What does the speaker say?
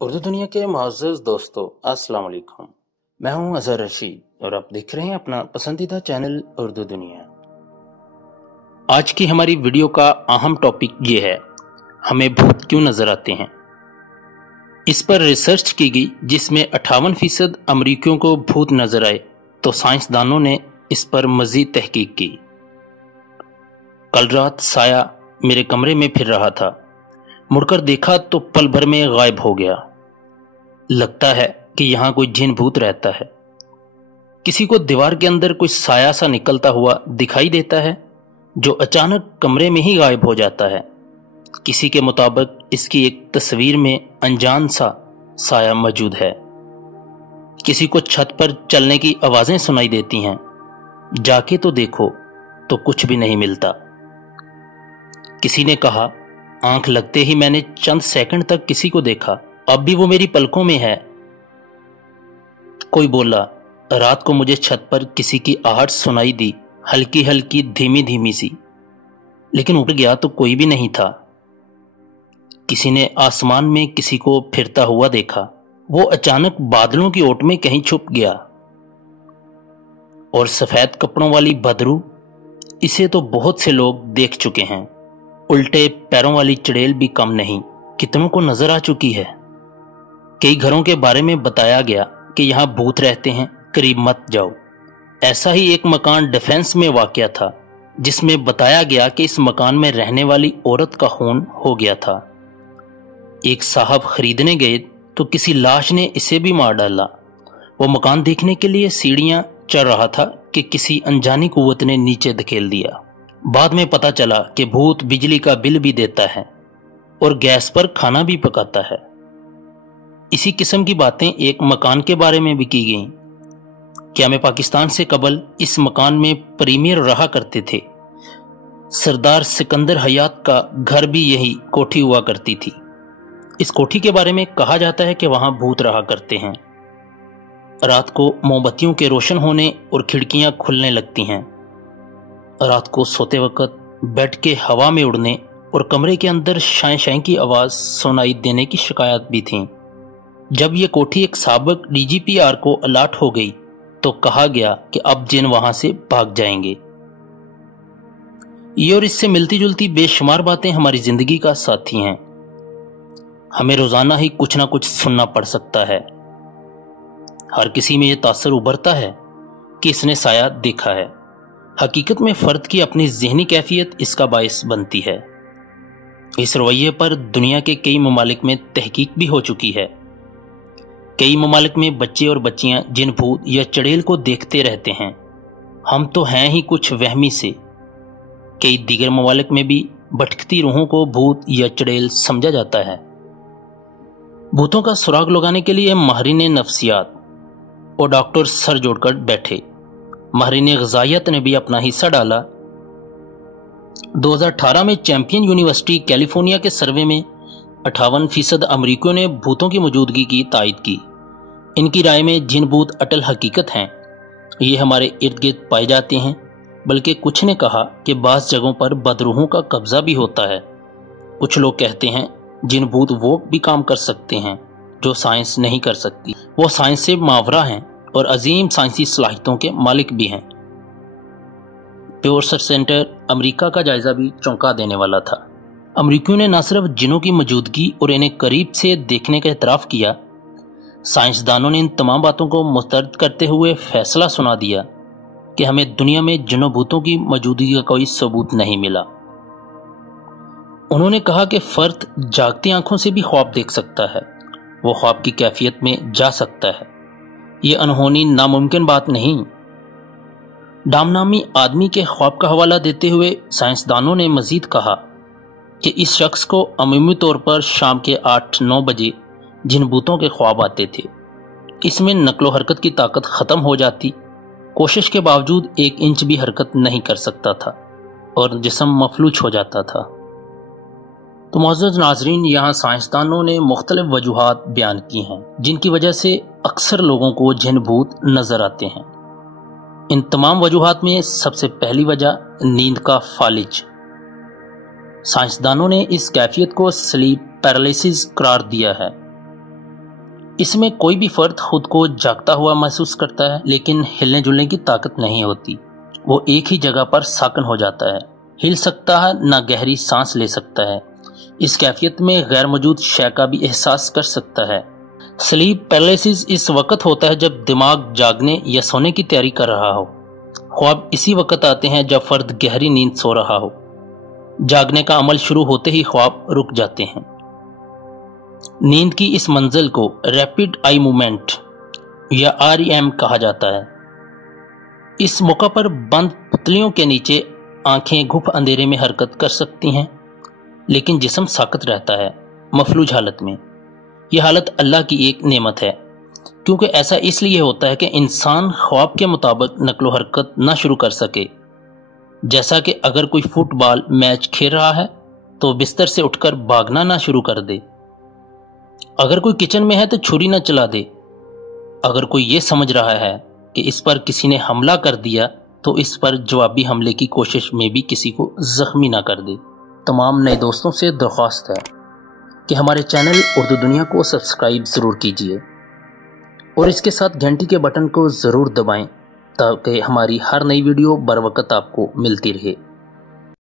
उर्दू दुनिया के मुअज़्ज़ज़ दोस्तों, अस्सलाम वालेकुम। मैं हूं अज़हर रशीद और आप देख रहे हैं अपना पसंदीदा चैनल उर्दू दुनिया। आज की हमारी वीडियो का अहम टॉपिक ये है, हमें भूत क्यों नज़र आते हैं। इस पर रिसर्च की गई जिसमें 58% अमरीकियों को भूत नज़र आए, तो साइंसदानों ने इस पर मज़ीद तहकीक की। कल रात साया मेरे कमरे में फिर रहा था, मुड़कर देखा तो पल भर में गायब हो गया। लगता है कि यहाँ कोई जिन भूत रहता है। किसी को दीवार के अंदर कोई साया सा निकलता हुआ दिखाई देता है जो अचानक कमरे में ही गायब हो जाता है। किसी के मुताबिक इसकी एक तस्वीर में अनजान सा साया मौजूद है। किसी को छत पर चलने की आवाजें सुनाई देती हैं, जाके तो देखो तो कुछ भी नहीं मिलता। किसी ने कहा, आंख लगते ही मैंने चंद सेकंड तक किसी को देखा, अब भी वो मेरी पलकों में है। कोई बोला, रात को मुझे छत पर किसी की आहट सुनाई दी, हल्की हल्की धीमी धीमी सी, लेकिन ऊपर गया तो कोई भी नहीं था। किसी ने आसमान में किसी को फिरता हुआ देखा, वो अचानक बादलों की ओट में कहीं छुप गया। और सफेद कपड़ों वाली बदरू, इसे तो बहुत से लोग देख चुके हैं। उल्टे पैरों वाली चुड़ैल भी कम नहीं, कितनों को नजर आ चुकी है। कई घरों के बारे में बताया गया कि यहाँ भूत रहते हैं, करीब मत जाओ। ऐसा ही एक मकान डिफेंस में वाक़या था, जिसमें बताया गया कि इस मकान में रहने वाली औरत का खून हो गया था। एक साहब खरीदने गए तो किसी लाश ने इसे भी मार डाला। वो मकान देखने के लिए सीढ़ियां चढ़ रहा था कि किसी अनजानी कुव्वत ने नीचे धकेल दिया। बाद में पता चला कि भूत बिजली का बिल भी देता है और गैस पर खाना भी पकाता है। इसी किस्म की बातें एक मकान के बारे में भी की गईं। क्या मैं पाकिस्तान से कबल इस मकान में प्रीमियर रहा करते थे। सरदार सिकंदर हयात का घर भी यही कोठी हुआ करती थी। इस कोठी के बारे में कहा जाता है कि वहां भूत रहा करते हैं। रात को मोमबत्तियों के रोशन होने और खिड़कियां खुलने लगती हैं। रात को सोते वक्त बेड के हवा में उड़ने और कमरे के अंदर शाएं शाएं की आवाज सुनाई देने की शिकायत भी थी। जब ये कोठी एक साबिक डीजीपीआर को अलॉट हो गई तो कहा गया कि अब जिन वहां से भाग जाएंगे। ये और इससे मिलती जुलती बेशुमार बातें हमारी जिंदगी का साथी हैं। हमें रोजाना ही कुछ ना कुछ सुनना पड़ सकता है। हर किसी में यह तासर उभरता है कि इसने साया देखा है। हकीकत में फर्द की अपनी ज़हनी कैफियत इसका बायस बनती है। इस रवैये पर दुनिया के कई ममालिक में तहकीक भी हो चुकी है। कई ममालिक में बच्चे और बच्चियां जिन भूत या चुड़ैल को देखते रहते हैं। हम तो हैं ही कुछ वहमी से। कई दीगर ममालिक में भी भटकती रूहों को भूत या चुड़ैल समझा जाता है। भूतों का सुराग लगाने के लिए माहिरीन नफ्सियात और डॉक्टर सर जोड़कर बैठे। माहिरीन ग़िज़ाइयत ने भी अपना हिस्सा डाला। 2018 में चैंपियन यूनिवर्सिटी कैलिफोर्निया के सर्वे में 58% अमरीकियों ने भूतों की मौजूदगी की तायद की। इनकी राय में जिन भूत अटल हकीकत हैं, ये हमारे इर्द गिर्द पाए जाते हैं। बल्कि कुछ ने कहा कि बाज़ जगहों पर बदरूहों का कब्जा भी होता है। कुछ लोग कहते हैं जिन भूत वो भी काम कर सकते हैं जो साइंस नहीं कर सकती। वो साइंस से मावरा हैं और अजीम साइंसी सलाहियतों के मालिक भी हैं। प्योर सर्च सेंटर अमेरिका का जायजा भी चौंका देने वाला था। अमरीकियों ने न सिर्फ जिनों की मौजूदगी और इन्हें करीब से देखने का एतराफ़ किया, साइंसदानों ने इन तमाम बातों को मुस्तरद करते हुए फैसला सुना दिया कि हमें दुनिया में जिनों भूतों की मौजूदगी का कोई सबूत नहीं मिला। उन्होंने कहा कि फर्द जागती आंखों से भी ख्वाब देख सकता है, वो ख्वाब की कैफियत में जा सकता है। ये अनहोनी नामुमकिन बात नहीं। डामनामी आदमी के ख्वाब का हवाला देते हुए साइंसदानों ने मजीद कहा कि इस शख्स को अमूमी तौर पर शाम के 8-9 बजे जिन भूतों के ख्वाब आते थे। इसमें नकलो हरकत की ताकत ख़त्म हो जाती, कोशिश के बावजूद 1 इंच भी हरकत नहीं कर सकता था और जिस्म मफलूज हो जाता था। तो मुअज़्ज़ज़ नाज़रीन, यहाँ साइंसदानों ने मुख्तलिफ वजूहात बयान की हैं जिनकी वजह से अक्सर लोगों को जिन भूत नज़र आते हैं। इन तमाम वजूहात में सबसे पहली वजह नींद का फालिज। साइंसदानों ने इस कैफियत को स्लीप पैरालिसिस करार दिया है। اس میں کوئی بھی فرد خود کو جاگتا ہوا محسوس کرتا ہے، لیکن ہلنے جلنے کی طاقت نہیں ہوتی۔ وہ ایک ہی جگہ پر ساکن ہو جاتا ہے، ہل سکتا ہے نہ گہری سانس لے سکتا ہے۔ اس کیفیت میں غیر موجود شے کا بھی احساس کر سکتا ہے۔ سلیپ پیرالیسس اس وقت ہوتا ہے جب دماغ جاگنے یا سونے کی تیاری کر رہا ہو۔ خواب اسی وقت آتے ہیں جب فرد گہری نیند سو رہا ہو۔ جاگنے کا عمل شروع ہوتے ہی خواب رک جاتے ہیں۔ نیند کی اس منزل کو ریپڈ آئی موومنٹ یا REM کہا جاتا ہے۔ اس موقع پر بند پتلیوں کے نیچے آنکھیں گھپ اندھیرے میں حرکت کر سکتی ہیں، لیکن جسم ساکت رہتا ہے، مفلوج حالت میں۔ یہ حالت اللہ کی ایک نعمت ہے، کیونکہ ایسا اس لیے ہوتا ہے کہ انسان خواب کے مطابق نقل و حرکت نہ شروع کر سکے۔ جیسا کہ اگر کوئی فٹ بال میچ کھیل رہا ہے تو بستر سے اٹھ کر بھاگنا نہ شروع کر دے۔ اگر کوئی کچن میں ہے تو چھری نہ چلا دے۔ اگر کوئی یہ سمجھ رہا ہے کہ اس پر کسی نے حملہ کر دیا تو اس پر جوابی حملے کی کوشش میں بھی کسی کو زخمی نہ کر دے۔ تمام نئے دوستوں سے درخواست ہے کہ ہمارے چینل اردو دنیا کو سبسکرائب ضرور کیجیے اور اس کے ساتھ گھنٹی کے بٹن کو ضرور دبائیں تاکہ ہماری ہر نئی ویڈیو بر وقت آپ کو ملتی رہے۔